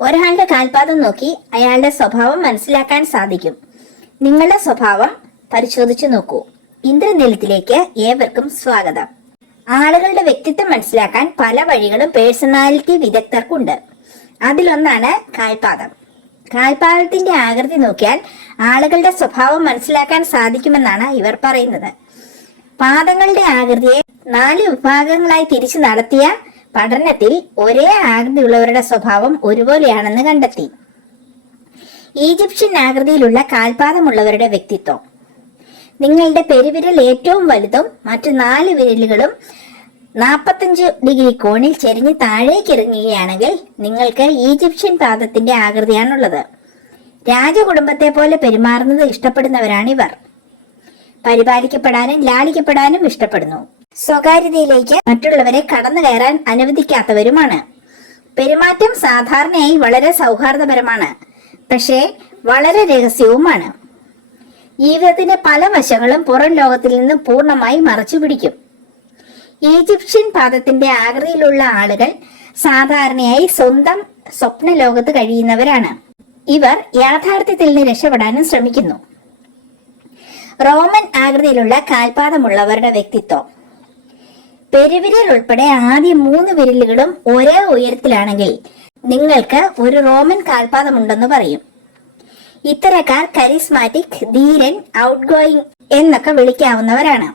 ഒരാളുടെ കാൽപാദം നോക്കി അയാളുടെ സ്വഭാവം മനസ്സിലാക്കാൻ സാധിക്കും. നിങ്ങളുടെ സ്വഭാവം പരിശോധിച്ചു നോക്കൂ. ഇന്ദ്രനിലത്തിലേക്ക് ഏവർക്കും സ്വാഗതം. ആളുകളുടെ വ്യക്തിത്വം മനസ്സിലാക്കാൻ പല വഴികളും പേഴ്സണാലിറ്റി വിദഗ്ധർക്കുണ്ട്. അതിലൊന്നാണ് കാൽപാദം. കാൽപാദത്തിന്റെ ആകൃതി നോക്കിയാൽ ആളുകളുടെ സ്വഭാവം മനസ്സിലാക്കാൻ സാധിക്കുമെന്നാണ് ഇവർ പറയുന്നത്. പാദങ്ങളുടെ ആകൃതിയെ നാല് വിഭാഗങ്ങളായി തിരിച്ചു നടത്തിയ പഠനത്തിൽ ഒരേ ആകൃതിയുള്ളവരുടെ സ്വഭാവം ഒരുപോലെയാണെന്ന് കണ്ടെത്തി. ഈജിപ്ഷ്യൻ ആകൃതിയിലുള്ള കാൽപാദമുള്ളവരുടെ വ്യക്തിത്വം. നിങ്ങളുടെ പെരുവിരൽ ഏറ്റവും വലുതും മറ്റു നാല് വിരലുകളും നാൽപ്പത്തഞ്ച് ഡിഗ്രി കോണിൽ ചെരിഞ്ഞ് താഴേക്ക് ഇറങ്ങുകയാണെങ്കിൽ നിങ്ങൾക്ക് ഈജിപ്ഷ്യൻ പാദത്തിന്റെ ആകൃതിയാണുള്ളത്. രാജകുടുംബത്തെ പോലെ പെരുമാറുന്നത് ഇഷ്ടപ്പെടുന്നവരാണിവർ. പരിപാലിക്കപ്പെടാനും ലാളിക്കപ്പെടാനും ഇഷ്ടപ്പെടുന്നു. സ്വകാര്യതയിലേക്ക് മറ്റുള്ളവരെ കടന്നു കയറാൻ അനുവദിക്കാത്തവരുമാണ്. പെരുമാറ്റം സാധാരണയായി വളരെ സൗഹാർദ്ദപരമാണ്. പക്ഷേ വളരെ രഹസ്യവുമാണ്. ജീവിതത്തിന്റെ പല വശങ്ങളും പുറം ലോകത്തിൽ നിന്ന് പൂർണമായി മറച്ചു പിടിക്കും ഈജിപ്ഷ്യൻ പാദത്തിന്റെ ആകൃതിയിലുള്ള ആളുകൾ സാധാരണയായി സ്വന്തം സ്വപ്ന ലോകത്ത് കഴിയുന്നവരാണ്. ഇവർ യാഥാർത്ഥ്യത്തിൽ നിന്ന് രക്ഷപ്പെടാനും ശ്രമിക്കുന്നു. റോമൻ ആകൃതിയിലുള്ള കാൽപാദമുള്ളവരുടെ വ്യക്തിത്വം. പെരുവിരൽ ഉൾപ്പെടെ ആദ്യ മൂന്ന് വിരലുകളും ഒരേ ഉയരത്തിലാണെങ്കിൽ നിങ്ങൾക്ക് ഒരു റോമൻ കാൽപാദമുണ്ടെന്ന് പറയും. ഇത്തരക്കാർ കരിസ്മാറ്റിക് ധീരൻ ഔട്ട് ഗോയിങ് എന്നൊക്കെ വിളിക്കാവുന്നവരാണ്.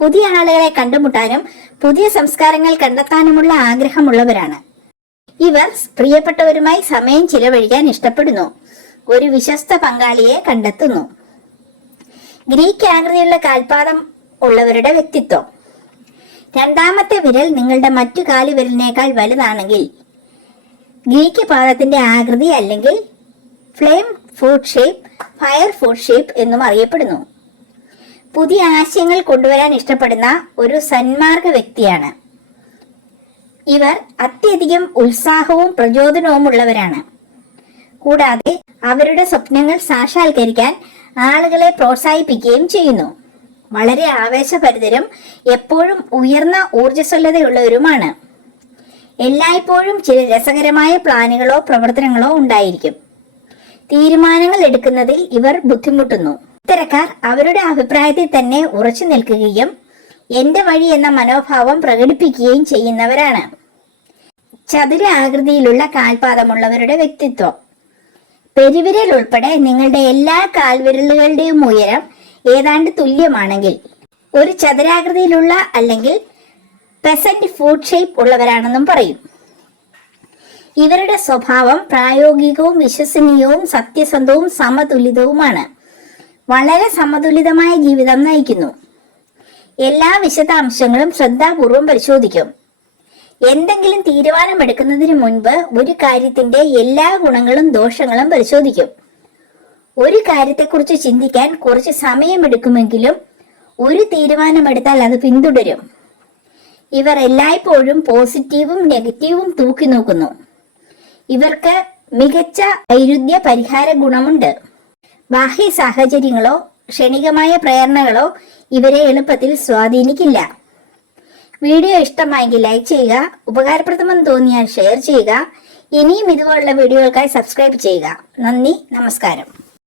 പുതിയ ആളുകളെ കണ്ടുമുട്ടാനും പുതിയ സംസ്കാരങ്ങൾ കണ്ടെത്താനുമുള്ള ആഗ്രഹമുള്ളവരാണ്. ഇവർ പ്രിയപ്പെട്ടവരുമായി സമയം ചിലവഴിക്കാൻ ഇഷ്ടപ്പെടുന്നു. ഒരു വിശ്വസ്ത പങ്കാളിയെ കണ്ടെത്തുന്നു. ഗ്രീക്ക് ആകൃതിയുള്ള കാൽപാദം ഉള്ളവരുടെ വ്യക്തിത്വം. രണ്ടാമത്തെ വിരൽ നിങ്ങളുടെ മറ്റു കാലു വിരലിനേക്കാൾ വലുതാണെങ്കിൽ ഗീക്ക് പാദത്തിന്റെ ആകൃതി അല്ലെങ്കിൽ flame foot shape fire foot shape എന്നും അറിയപ്പെടുന്നു. പുതിയ ആശയങ്ങൾ കൊണ്ടുവരാൻ ഇഷ്ടപ്പെടുന്ന ഒരു സന്മാർഗ വ്യക്തിയാണ്. ഇവർ അത്യധികം ഉത്സാഹവും പ്രചോദനവും ഉള്ളവരാണ് കൂടാതെ അവരുടെ സ്വപ്നങ്ങൾ സാക്ഷാത്കരിക്കാൻ ആളുകളെ പ്രോത്സാഹിപ്പിക്കുകയും ചെയ്യുന്നു. വളരെ ആവേശഭരിതരും എപ്പോഴും ഉയർന്ന ഊർജസ്വലതയുള്ളവരുമാണ്. എല്ലായ്പ്പോഴും ചില രസകരമായ പ്ലാനുകളോ പ്രവർത്തനങ്ങളോ ഉണ്ടായിരിക്കും. തീരുമാനങ്ങൾ എടുക്കുന്നതിൽ ഇവർ ബുദ്ധിമുട്ടുന്നു. ഇത്തരക്കാർ അവരുടെ അഭിപ്രായത്തിൽ തന്നെ ഉറച്ചു നിൽക്കുകയും എന്റെ വഴി എന്ന മനോഭാവം പ്രകടിപ്പിക്കുകയും ചെയ്യുന്നവരാണ്. ചതുര ആകൃതിയിലുള്ള കാൽപാദമുള്ളവരുടെ വ്യക്തിത്വം. പെരുവിരൽ ഉൾപ്പെടെ നിങ്ങളുടെ എല്ലാ കാൽവിരലുകളുടെയും ഉയരം ഏതാണ്ട് തുല്യമാണെങ്കിൽ. ഒരു ചതുരാകൃതിയിലുള്ള അല്ലെങ്കിൽ പെസന്റ് ഫുഡ് ഷേപ്പ് ഉള്ളവരാണെന്നും പറയും. ഇവരുടെ സ്വഭാവം പ്രായോഗികവും വിശ്വസനീയവും സത്യസന്ധവും സമതുലിതവുമാണ്. വളരെ സമതുലിതമായ ജീവിതം നയിക്കുന്നു. എല്ലാ വിശദാംശങ്ങളും ശ്രദ്ധാപൂർവം പരിശോധിക്കും. എന്തെങ്കിലും തീരുമാനമെടുക്കുന്നതിന് മുൻപ് ഒരു കാര്യത്തിന്റെ എല്ലാ ഗുണങ്ങളും ദോഷങ്ങളും പരിശോധിക്കും. ഒരു കാര്യത്തെക്കുറിച്ച് ചിന്തിക്കാൻ കുറച്ച് സമയമെടുക്കുമെങ്കിലും ഒരു തീരുമാനമെടുത്താൽ അത് പിന്തുടരും. ഇവർ എല്ലായ്പ്പോഴും പോസിറ്റീവും നെഗറ്റീവും തൂക്കി നോക്കുന്നു. ഇവർക്ക് മികച്ച വൈരുദ്ധ്യ പരിഹാര ഗുണമുണ്ട്. ബാഹ്യ സാഹചര്യങ്ങളോ ക്ഷണികമായ പ്രേരണകളോ ഇവരെ എളുപ്പത്തിൽ സ്വാധീനിക്കില്ല. വീഡിയോ ഇഷ്ടമായെങ്കിൽ ലൈക്ക് ചെയ്യുക ഉപകാരപ്രദമെന്ന് തോന്നിയാൽ ഷെയർ ചെയ്യുക ഇനിയും ഇതുപോലുള്ള വീഡിയോകൾക്കായി സബ്സ്ക്രൈബ് ചെയ്യുക. നന്ദി നമസ്കാരം.